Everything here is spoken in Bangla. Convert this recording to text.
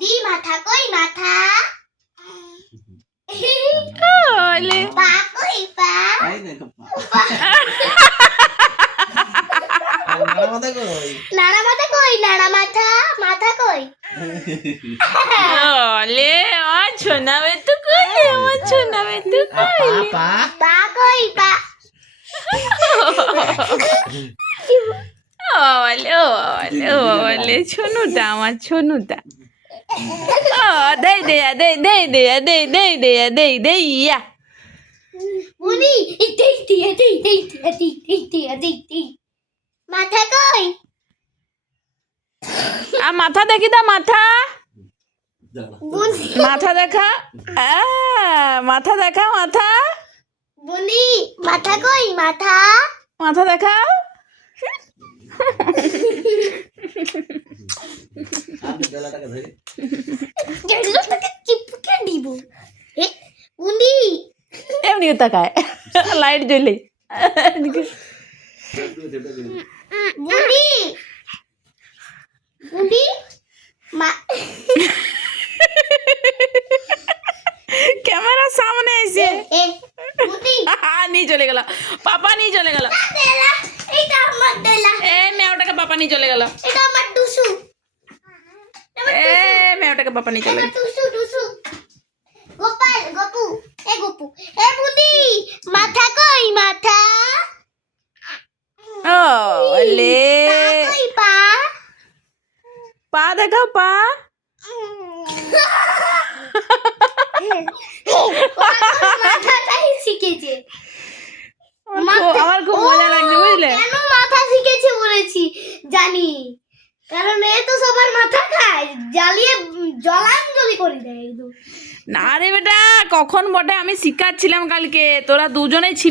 বুন্দি মাথা কই মাথা ওলে পা কই পা এই দেখো মাথা কই নাড়া মাথা কই নাড়া মাথা মাথা কই ওলে আমার ছোনা বেতু কইলে আমার ছোনা বেতু কইলে পা পা কই পা ওলে ছোনুটা আমার ছোনুটা ও দেই দেয়া দেই দেই দেয়া দেই দেই দেয়া দেই দেই ইয়া বুনি দেই দিয়া দেই দেই দিয়া দেই দেই দিয়া দেই দেই মাথা কই আর মাথা দেখি দা মাথা বুনি মাথা দেখা মাথা দেখা মাথা বুনি মাথা কই মাথা মাথা দেখা আমি গলাটাকে ধরে গেলোটাকে চিপকে দিব এ বুনি এমনি তাকায় লাইট জ্বলে বুনি বুনি মা ক্যামেরা সামনে এসে এ বুনি নিয়ে চলে গেল পাপা নিয়ে চলে গেল দেলা এটা আমার দেলা এ মেয়েটাকে পাপা নিয়ে চলে গেল এটা আমার টুসু এ মেয়েটাকে পাপা নিয়ে চলে আমার টুসু টুসু গোপাল গপু এ বুনি মাথা কই মাথা ওলে পা কই পা পা দেখাও পা মাথাটাই শিখেছে আমার খুব মজা লাগছে বুঝলে কেন মাথা শিখেছে বলেছি জানি কারণ এ তো সবার মাথা খায় জ্বালিয়ে জলাঞ্জলি করে দেয় একদম না রে বেটা কখন বটে আমি শিখাচ্ছিলাম কালকে তোরা দুজনেই